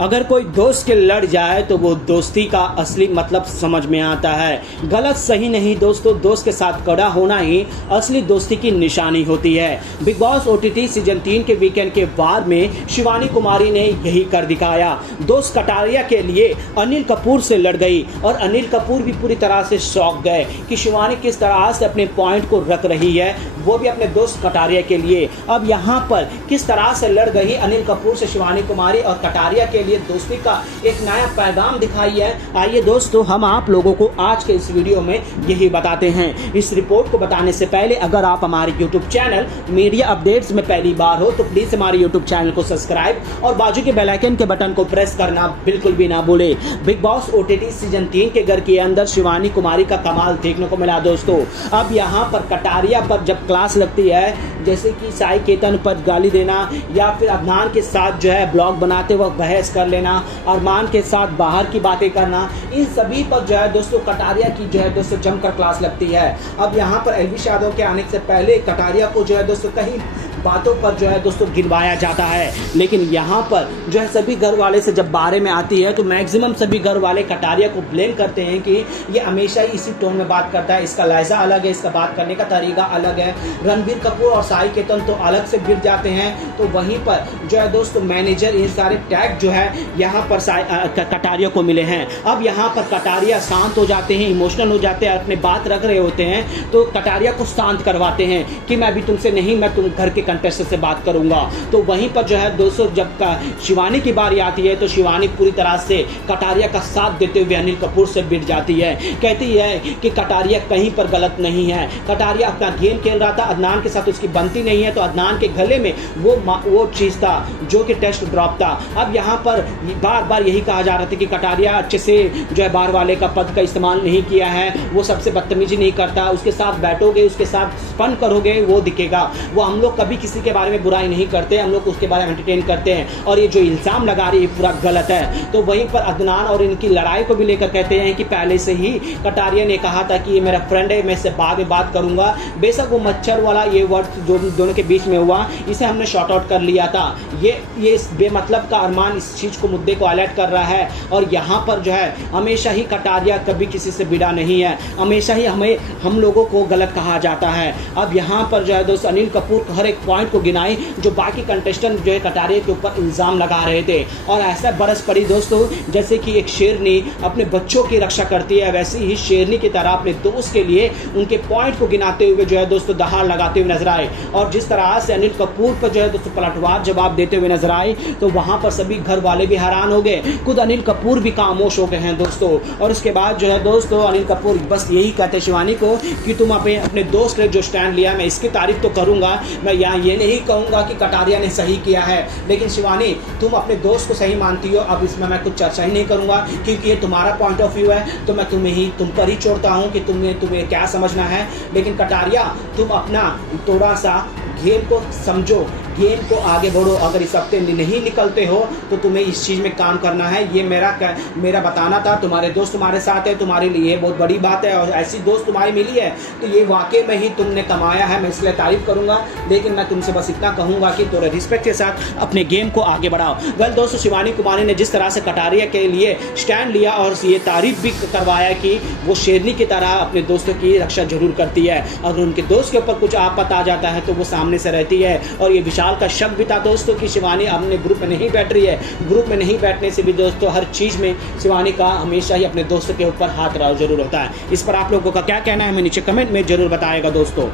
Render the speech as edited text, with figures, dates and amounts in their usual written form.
अगर कोई दोस्त के लड़ जाए तो वो दोस्ती का असली मतलब समझ में आता है। गलत सही नहीं दोस्तों, दोस्त के साथ खड़ा होना ही असली दोस्ती की निशानी होती है। बिग बॉस ओटीटी सीजन 3 के वीकेंड के बाद में शिवानी कुमारी ने यही कर दिखाया। दोस्त कटारिया के लिए अनिल कपूर से लड़ गई और अनिल कपूर भी पूरी तरह से शॉक गए कि शिवानी किस तरह से अपने पॉइंट को रख रही है, वो भी अपने दोस्त कटारिया के लिए। अब यहाँ पर किस तरह से लड़ गई अनिल कपूर से शिवानी कुमारी और कटारिया के लिए दोस्ती का एक नया पैगाम दिखाई है। आइए दोस्तों, हम आप लोगों को आज के इस वीडियो में यही बताते हैं। इस रिपोर्ट को बताने से पहले अगर आप हमारे यूट्यूब चैनल मीडिया अपडेट्स में पहली बार हो तो प्लीज हमारे यूट्यूब चैनल को सब्सक्राइब और बाजू के बेल आइकन के बटन को प्रेस करना बिल्कुल भी ना भूले। बिग बॉस ओटीटी सीजन 3 के घर के अंदर शिवानी कुमारी का कमाल देखने को मिला दोस्तों। अब यहाँ पर कटारिया पर जब क्लास लगती है, जैसे कि साई केतन पर गाली देना या फिर अदनान के साथ जो है ब्लॉग बनाते वक्त बहस कर लेना, अरमान के साथ बाहर की बातें करना, इन सभी पर जो है दोस्तों कटारिया की जो है दोस्तों जमकर क्लास लगती है। अब यहाँ पर एलविश यादव के आने से पहले कटारिया को जो है दोस्तों कहीं बातों पर जो है दोस्तों गिनवाया जाता है, लेकिन यहाँ पर जो है सभी घर वाले से जब बारे में आती है तो मैक्सिमम सभी घर वाले कटारिया को ब्लेम करते हैं कि ये हमेशा ही इसी टोन में बात करता है, इसका लहजा अलग है, इसका बात करने का तरीका अलग है। रणबीर कपूर और साई केतन तो अलग से गिर जाते हैं, तो वहीं पर जो है दोस्तों मैनेजर इन सारे टैग जो है यहाँ पर कटारिया को मिले हैं। अब यहाँ पर कटारिया शांत हो जाते हैं, इमोशनल हो जाते हैं, अपने बात रख रहे होते हैं तो कटारिया को शांत करवाते हैं कि मैं अभी तुमसे नहीं, मैं तुम घर के कंटेस्टेंट से बात करूंगा। तो वहीं पर जो है दोस्तों जब शिवानी की बारी आती है तो शिवानी पूरी तरह से कटारिया का साथ देते हुए अनिल कपूर से भिड़ जाती है। कहती है कि कटारिया कहीं पर गलत नहीं है, कटारिया अपना गेम खेल रहा था, अदनान के साथ उसकी बनती नहीं है तो अदनान के गले में वो चीज था जो कि टेस्ट ड्रॉप था। अब यहाँ पर बार बार यही कहा जा रहा था कि कटारिया अच्छे से जो है बार वाले का पद का इस्तेमाल नहीं किया है, वो सबसे बदतमीजी नहीं करता, उसके साथ बैठोगे, उसके साथ फन करोगे वो दिखेगा। वो हम लोग कभी किसी के बारे में बुराई नहीं करते, हम लोग उसके बारे में एंटरटेन करते हैं और ये जो इल्जाम लगा रही है पूरा गलत है। तो वहीं पर अदनान और इनकी लड़ाई को भी लेकर कहते हैं कि पहले से ही कटारिया ने कहा था कि ये मेरा फ्रेंड है, मैं इससे बाद में बात करूंगा। बेशक वो मच्छर वाला ये वर्ड जो दोनों के बीच में हुआ इसे हमने शॉर्ट आउट कर लिया था, ये बेमतलब का अरमान इस चीज को मुद्दे को हाईलाइट कर रहा है। और यहाँ पर जो है हमेशा ही कटारिया कभी किसी से भिड़ा नहीं है, हमेशा ही हम लोगों को गलत कहा जाता है। अब यहाँ पर जो है दोस्त अनिल कपूर हर एक पॉइंट को गिनाई जो बाकी कंटेस्टेंट जो है कटारिया के ऊपर इल्जाम लगा रहे थे और ऐसा बरस पड़ी दोस्तों जैसे कि एक शेरनी अपने बच्चों की रक्षा करती है, वैसे ही शेरनी की तरह अपने दोस्त के लिए उनके पॉइंट को गिनाते हुए जो है दोस्तों दहाड़ लगाते हुए नजर आए। और जिस तरह से अनिल कपूर पर जो है दोस्तों पलटवार जवाब देते हुए नजर आए तो वहां पर सभी घर वाले भी हैरान हो गए, खुद अनिल कपूर भी खामोश हो गए हैं दोस्तों। और उसके बाद जो है दोस्तों अनिल कपूर बस यही कहते शिवानी को कि तुम अपने दोस्त के जो स्टैंड लिया मैं इसकी तारीफ तो करूंगा, मैं यहाँ ये नहीं कहूंगा कि कटारिया ने सही किया है, लेकिन शिवानी तुम अपने दोस्त को सही मानती हो, अब इसमें मैं कुछ चर्चा ही नहीं करूंगा क्योंकि ये तुम्हारा पॉइंट ऑफ व्यू है, तो मैं तुम पर ही छोड़ता हूं कि तुम्हें क्या समझना है। लेकिन कटारिया तुम अपना थोड़ा सा गेम को समझो, गेम को आगे बढ़ो, अगर इस हफ्ते नहीं निकलते हो तो तुम्हें इस चीज़ में काम करना है, ये मेरा बताना था। तुम्हारे दोस्त तुम्हारे साथ है, तुम्हारे लिए बहुत बड़ी बात है और ऐसी दोस्त तुम्हारी मिली है तो ये वाकई में ही तुमने कमाया है, मैं इसलिए तारीफ करूंगा। लेकिन मैं तुमसे बस इतना कहूंगा कि थोड़े रिस्पेक्ट के साथ अपने गेम को आगे बढ़ाओ। वेल दोस्तों, शिवानी कुमारी ने जिस तरह से कटारिया के लिए स्टैंड लिया और ये तारीफ भी करवाया कि वो शेरनी की तरह अपने दोस्तों की रक्षा जरूर करती है, अगर उनके दोस्त के ऊपर कुछ आपत आ जाता है तो वो सामने से रहती है। और ये विशाल का शक भी था दोस्तों कि शिवानी अपने ग्रुप में नहीं बैठ रही है, ग्रुप में नहीं बैठने से भी दोस्तों हर चीज में शिवानी का हमेशा ही अपने दोस्तों के ऊपर हाथ रहा जरूर होता है। इस पर आप लोगों का क्या कहना है हमें नीचे कमेंट में जरूर बताएगा दोस्तों।